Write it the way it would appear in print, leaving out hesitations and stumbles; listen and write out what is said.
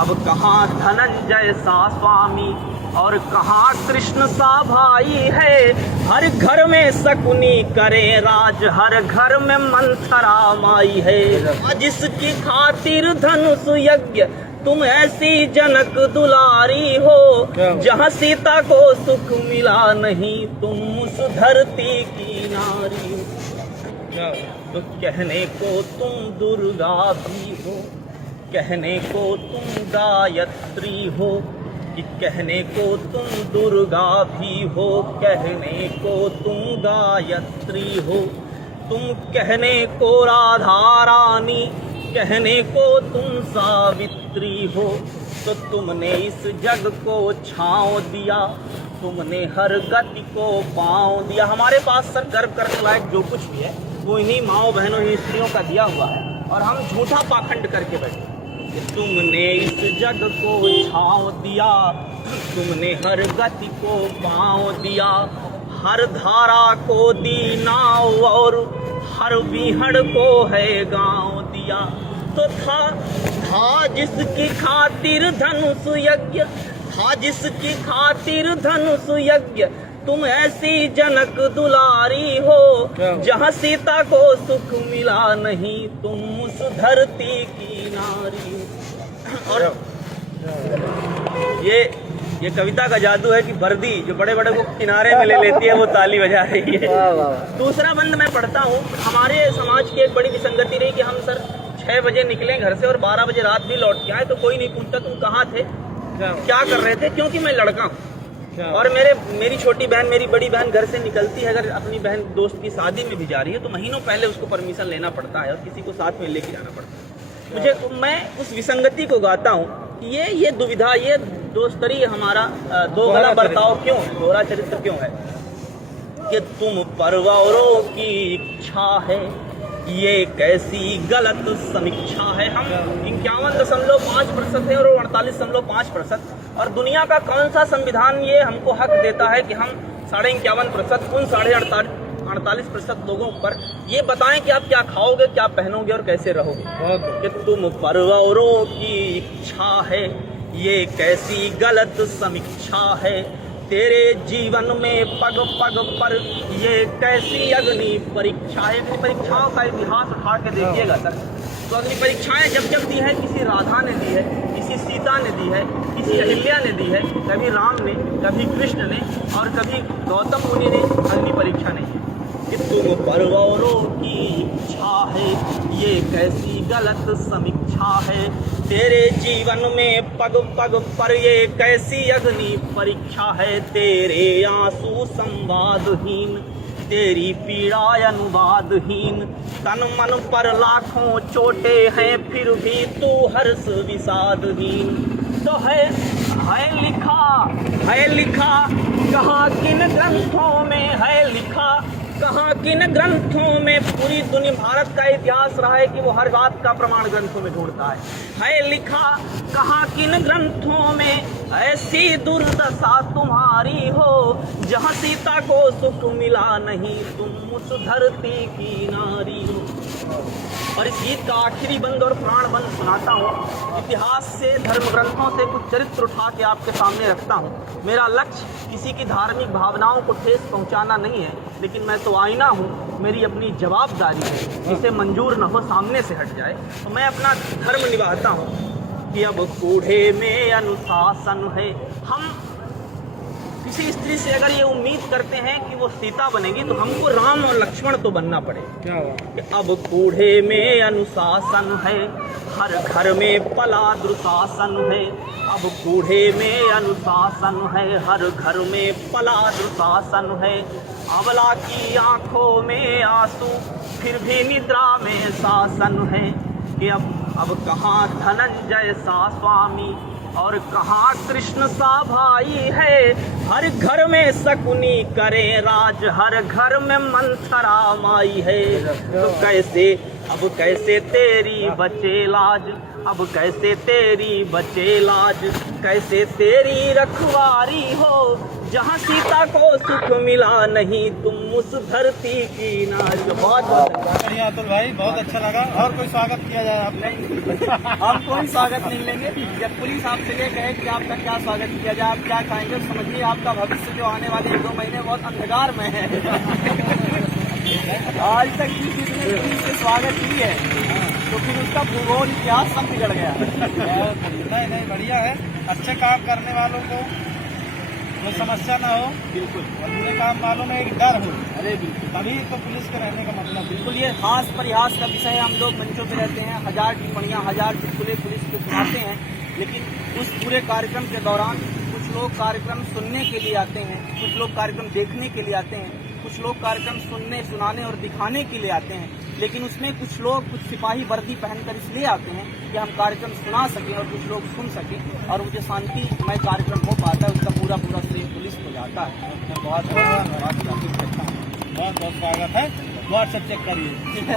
अब कहाँ धनंजय सा स्वामी और कहाँ कृष्ण सा भाई है। हर घर में शकुनी करे राज, हर घर में मंथरा माई है। जिसकी खातिर धनुष यज्ञ तुम ऐसी जनक दुलारी हो, जहाँ सीता को सुख मिला नहीं तुम उस धरती की नारी हो। तो कहने को तुम दुर्गा भी हो, कहने को तुम गायत्री हो, कि कहने को तुम दुर्गा भी हो, कहने को तुम गायत्री हो। तुम कहने को राधा रानी, कहने को तुम सावित्री हो। तो तुमने इस जग को छांव दिया, तुमने हर गति को पांव दिया। हमारे पास सर गर्व करने लायक जो कुछ भी है वो इन्हीं माओ बहनों ही स्त्रियों का दिया हुआ है, और हम झूठा पाखंड करके बैठे कि तुमने इस जग को छांव दिया, तुमने हर गति को पांव दिया, हर धारा को दी नाव और हर बीहड़ को है गांव दिया। तो था जिसकी खातिर धनुष यज्ञ, था जिसकी खातिर धनुष यज्ञ तुम ऐसी जनक दुलारी हो, जहाँ सीता को सुख मिला नहीं तुम उस धरती की नारी। और ये कविता का जादू है कि वर्दी जो बड़े बड़े को किनारे में ले लेती है वो ताली बजा रही है। दूसरा बंद मैं पढ़ता हूँ। हमारे समाज की एक बड़ी विसंगति रही कि हम सर 6 बजे निकले घर से और 12 बजे रात भी लौट के आए, तो कोई नहीं पूछता तुम कहाँ थे, क्या कर रहे थे, क्योंकि मैं लड़का हूँ। और मेरी छोटी बहन, मेरी बड़ी बहन घर से निकलती है, अगर अपनी बहन दोस्त की शादी में भी जा रही है तो महीनों पहले उसको परमिशन लेना पड़ता है और किसी को साथ में लेके जाना पड़ता है। मैं उस विसंगति को गाता हूँ कि ये दुविधा, ये दोस्तरी हमारा दोगला बर्ताव क्यों, दोहरा चरित्र क्यों है कि तुम परवारों की इच्छा है, ये कैसी गलत समीक्षा है। हम 51.5% है और 48.5%, और दुनिया का कौन सा संविधान ये हमको हक देता है कि हम 51.5% उन 48% लोगों पर ये बताएं कि आप क्या खाओगे, क्या पहनोगे और कैसे रहोगे। कि तुम परवारों की इच्छा है, ये कैसी गलत समीक्षा है, तेरे जीवन में पग पग पर ये कैसी अग्नि परीक्षा है। परीक्षाओं का इतिहास उठा के देखिएगा सर, तो अग्नि परीक्षाएं जब दी है, किसी राधा ने दी है, किसी सीता ने दी है, किसी अहिल्या ने दी है, कभी राम ने, कभी कृष्ण ने और कभी गौतम मुनि ने अग्नि परीक्षा नहीं है। कि तुम परवारों की इच्छा है, ये कैसी गलत समीक्षा है, तेरे जीवन में पग पग पर ये कैसी अग्नि परीक्षा है। तेरे आंसू संवादहीन, तेरी पीड़ा अनुवादहीन, तन मन पर लाखों चोटे हैं फिर भी तू हर्ष विषादहीन। तो है लिखा कहाँ किन ग्रंथों में है लिखा, कहाँ किन ग्रंथों में। पूरी दुनिया, भारत का इतिहास रहा है कि वो हर बात का प्रमाण ग्रंथों में ढूंढता है लिखा कहाँ किन ग्रंथों में ऐसी दुर्दशा तुम्हारी हो, जहाँ सीता को सुख मिला नहीं तुम उस धरती की नारी हो। और इस गीत का आखिरी बंद और प्राण बंद सुनाता हूँ। इतिहास से, धर्म ग्रंथों से कुछ चरित्र उठा के आपके सामने रखता हूँ। मेरा लक्ष्य किसी की धार्मिक भावनाओं को ठेस पहुँचाना नहीं है, लेकिन मैं तो आईना हूँ, मेरी अपनी जवाबदारी है, जिसे मंजूर न हो सामने से हट जाए। तो मैं अपना धर्म निभाता हूँ कि अब कूढ़े में अनुशासन है। हम किसी स्त्री से अगर ये उम्मीद करते हैं कि वो सीता बनेगी तो हमको राम और लक्ष्मण तो बनना पड़ेगा। कि अब कूढ़े में अनुशासन है, हर घर में पला दुशासन है। अब कूढ़े में अनुशासन है, हर घर में पला दुशासन है। अबला की आंखों में आंसू फिर भी निद्रा में शासन है। कि अब कहाँ धनंजय सा स्वामी और कहाँ कृष्ण सा भाई है। हर घर में शकुनी करे राज, हर घर में मंथरा माई है। तो अब कैसे तेरी बचे लाज, अब कैसे तेरी बचे लाज, कैसे तेरी रखवारी हो, जहाँ सीता को सुख मिला नहीं, तुम उस धरती की नाज। बहुत बढ़िया अतुल भाई, बहुत अच्छा लगा। और कोई स्वागत किया जाए आपने? हम कोई स्वागत नहीं लेंगे। जब पुलिस आपसे ये कहे कि आपका क्या स्वागत किया जाए, आप क्या कहेंगे? समझिए आपका भविष्य जो आने वाले 1-2 महीने बहुत अंधकार में है। आज तक किसी ने पुलिस से स्वागत की है तो फिर उसका भूगोल इतिहास सब बिगड़ गया। नहीं बढ़िया है। अच्छे काम करने वालों को कोई समस्या ना हो, बिल्कुल, और बुरे काम वालों में एक डर हो, अरे बिल्कुल, तभी तो पुलिस के रहने का मतलब। बिल्कुल ये हास परिहास का विषय है। हम लोग मंचों पे रहते हैं, 1000 टिप्पणियां, 1000 चुटकुले पुलिस पे सुनाते हैं, लेकिन उस पूरे कार्यक्रम के दौरान कुछ लोग कार्यक्रम सुनने के लिए आते हैं, कुछ लोग कार्यक्रम देखने के लिए आते हैं, कुछ लोग कार्यक्रम सुनने, सुनाने और दिखाने के लिए आते हैं, लेकिन उसमें कुछ लोग कुछ सिपाही वर्दी पहनकर इसलिए आते हैं कि हम कार्यक्रम सुना सकें और कुछ लोग सुन सकें, और मुझे शांतिमय कार्यक्रम हो पाता है, उसका पूरा श्रेय पुलिस को जाता है। बहुत बहुत स्वागत है। व्हाट्सएप चेक करिए।